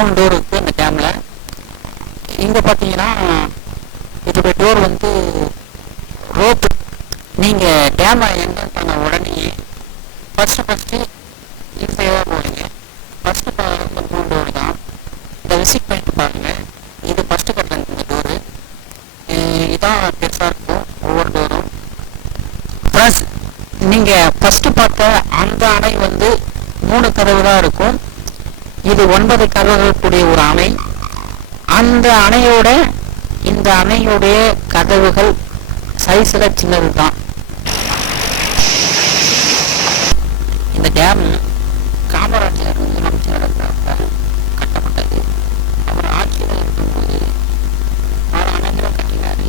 3 door இருக்குது இந்த டேமில். இங்கே பார்த்தீங்கன்னா இதோடைய டோர் வந்து ரோப்பு. நீங்கள் டேமை என்டர் பண்ண உடனே ஃபஸ்ட்டு ஈஸியாக போகிறீங்க. ஃபஸ்ட்டு இந்த 3 டோர் தான். இந்த விசிட் பண்ணிட்டு பாருங்கள். இது ஃபஸ்ட்டு கட்டுறது இந்த டோரு. இதான் பெருசாக இருக்கும் ஒவ்வொரு டோரும். ப்ளஸ் நீங்கள் ஃபஸ்ட்டு பார்த்த அந்த அணை வந்து 3 கதவு தான் இருக்கும். இது 9 கதவுகள் கூடிய ஒரு அணை. அந்த அணையோட இந்த அணையுடைய கதவுகள் சைஸில் சின்னது தான். இந்த டேம் காமராஜர் முதலமைச்சர் கட்டப்பட்டது. அவர் ஆட்சியில் இருக்கும்போது 6 அணைகளும் கட்டினார்.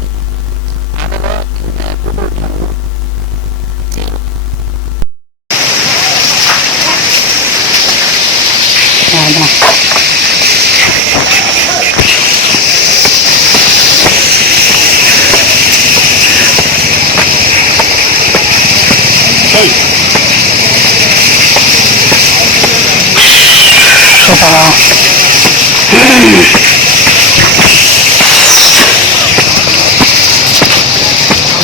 அதில் இந்த புதூர் டேம் சேரும்.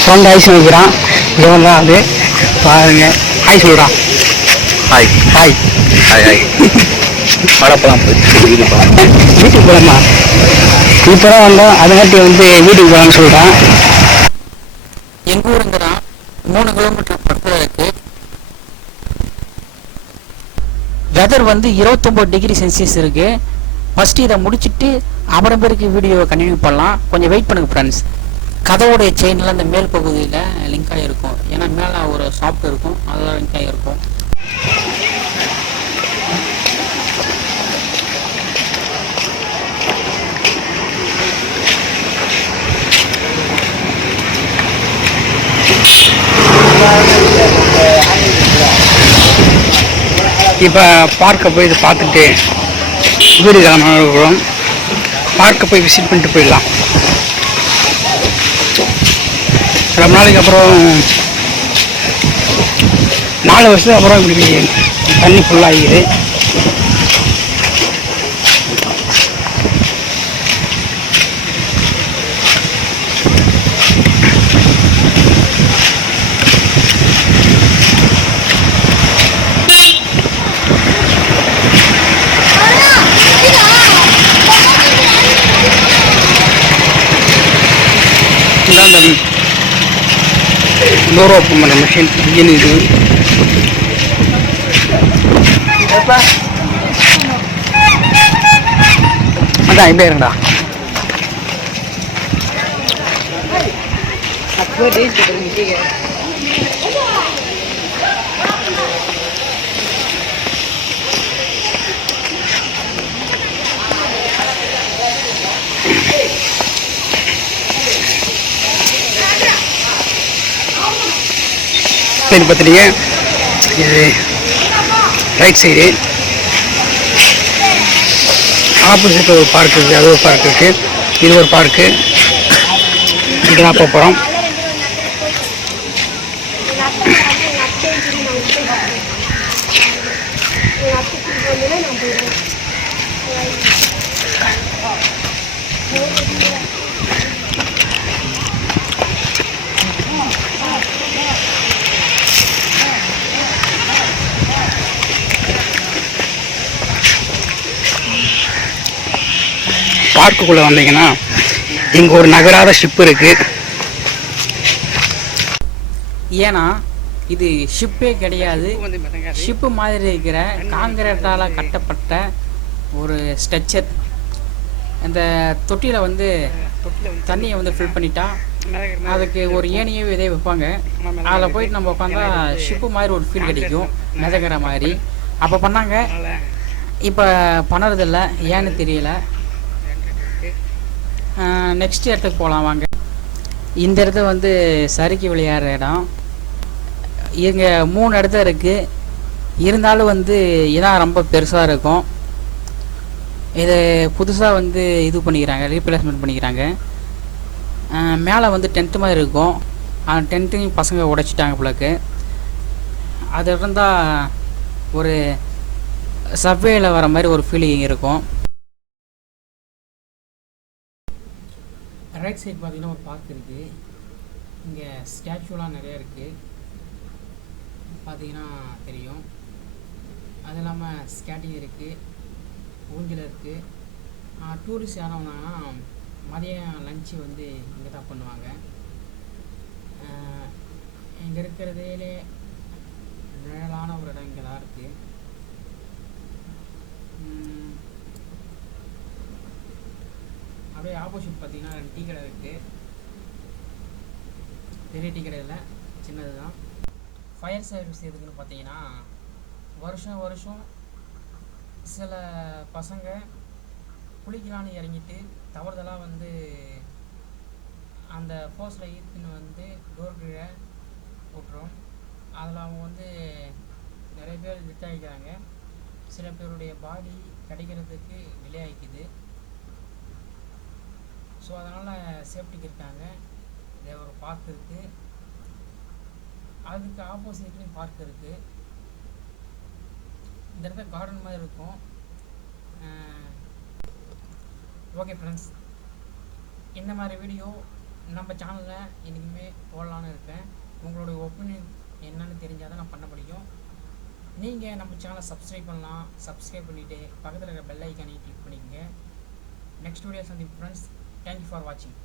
சொந்த ஐஸ் வைக்கிறான். இவன் தான் அது பாருங்க. ஹாய் சொல்கிறான். Hi hi hi hi. மழப்பெல்லாம் வீட்டுக்கு போகலாமா? இப்போ தான் வந்தோம். அதுங்காட்டி வந்து வீட்டுக்கு போகலான்னு சொல்கிறான். எங்கள் ஊருங்க தான் 3 கிலோமீட்டர் பக்கத்தில் இருக்குது. வெதர் வந்து 29 டிகிரி செல்சியஸ் இருக்குது. ஃபஸ்ட்டு இதை முடிச்சுட்டு அப்புறம் பேருக்கு வீடியோவை கண்டினியூ பண்ணலாம். கொஞ்சம் வெயிட் பண்ணுங்கள் ஃப்ரெண்ட்ஸ். கதவுடைய செயினில் அந்த மேல் பகுதியில் லிங்க் ஆகிருக்கும். ஏன்னா மேலே ஒரு சாஃப்ட் இருக்கும், அதெல்லாம் லிங்க் ஆகிருக்கும். இப்போ பார்க்கை போய் இதை பார்த்துட்டு வீடு கிளம்புறோம். பார்க்கை போய் விசிட் பண்ணிட்டு போயிடலாம். ரொம்ப நாளைக்கு அப்புறம் 4 வருஷத்துக்கு அப்புறம் இப்படி தண்ணி ஃபுல்லாகிக்குது. டோர் ஓப்பன் பண்ணுற மிஷின் இன்ஜின் இது. அதான் இப்படியே இருங்கடா. சரி பார்த்துட்டீங்க. இது ரைட் சைடு ஆப்போசிட் ஒரு பார்க் இருக்குது. அது ஒரு பார்க் இருக்குது. இது ஒரு பார்க்கு. இதுதான் போக போகிறோம். பார்க்குள்ளே வந்தீங்கன்னா இங்கே ஒரு நகராத ஷிப் இருக்குது. ஏன்னா இது ஷிப்பே கிடையாது. ஷிப்பு மாதிரி இருக்கிற காங்கிரீட்டால் கட்டப்பட்ட ஒரு ஸ்ட்ரக்சர். அந்த தொட்டியில் வந்து தண்ணியை வந்து ஃபில் பண்ணிட்டா அதுக்கு ஒரு ஏணியே இதே வைப்பாங்க. அதில் போயிட்டு நம்ம உட்காந்தா ஷிப்பு மாதிரி ஒரு ஃபீல் கிடைக்கும், மிதக்கிற மாதிரி. அப்போ பண்ணாங்க. இப்போ பண்ணுறதில்ல, ஏன்னு தெரியல. நெக்ஸ்ட் இடத்துக்கு போகலாம் வாங்க. இந்த இடத்த வந்து சறுக்கி விளையாடுற இடம். இங்கே 3 இடத்துல இருக்குது. இருந்தாலும் வந்து இதான் ரொம்ப பெருசாக இருக்கும். இது புதுசாக வந்து இது பண்ணிக்கிறாங்க, ரீப்ளேஸ்மெண்ட் பண்ணிக்கிறாங்க. மேலே வந்து டென்ட்டு மாதிரி இருக்கும். அந்த டென்ட்டையும் பசங்க உடைச்சிட்டாங்க போலக்கு. அது இருந்தால் ஒரு சப்வேயில் வர மாதிரி ஒரு ஃபீலிங் இருக்கும். ரைட் சைடு பார்த்தீங்கன்னா ஒரு பார்க் இருக்குது. இங்கே ஸ்டாச்சுலாம் நிறையா இருக்குது, பார்த்தீங்கன்னா தெரியும். அது இல்லாமல் ஸ்கேட்டிங் இருக்குது, ஊஞ்சல் இருக்குது. டூரிஸ்ட் யாரும் வந்தாங்கன்னா மதியம் லஞ்சு வந்து இங்கே தான் பண்ணுவாங்க. இங்கே இருக்கிறதுலே நிழலான ஒரு இடம் இங்கே தான் இருக்குது. அப்படியே ஆப்போசிட் பார்த்தீங்கன்னா 2 டீ கடை இருக்குது. பெரிய டீ கடை இல்லை, சின்னது தான். ஃபயர் சர்வீஸ் எதுக்குன்னு பார்த்தீங்கன்னா, வருஷம் வருஷம் சில பசங்க குளிக்கலான்னு இறங்கிட்டு தவறுதலாக வந்து அந்த ஃபோர்ஸில் ஈர்த்துன்னு வந்து டோர் கீழே போட்டுரும். அதில் அவங்க வந்து நிறைய பேர் டெத் ஆகிக்கிறாங்க. சில பேருடைய பாடி கிடைக்கிறதுக்கு டிலே ஆகிக்குது. ஸோ அதனால் சேஃப்டிக்கு இருக்காங்க. இதே ஒரு பார்க் இருக்குது, அதுக்கு ஆப்போசிட்லேயும் பார்க் இருக்குது. இந்த இடத்துல கார்டன் மாதிரி இருக்கும். ஓகே ஃப்ரெண்ட்ஸ், இந்த மாதிரி வீடியோ நம்ம சேனலில் இன்றைக்குமே போடலான்னு இருக்கேன். உங்களுடைய ஒப்பீனியன் என்னன்னு தெரிஞ்சால் தான் நான் பண்ண முடியும். நீங்கள் நம்ம சேனலை சப்ஸ்கிரைப் பண்ணலாம். சப்ஸ்கிரைப் பண்ணிவிட்டு பக்கத்தில் இருக்கிற பெல் ஐக்கானையும் கிளிக் பண்ணிக்கோங்க. நெக்ஸ்ட் வீடியோ சந்திப்போம் ஃப்ரெண்ட்ஸ். தேங்க்யூ ஃபார் வாட்சிங்.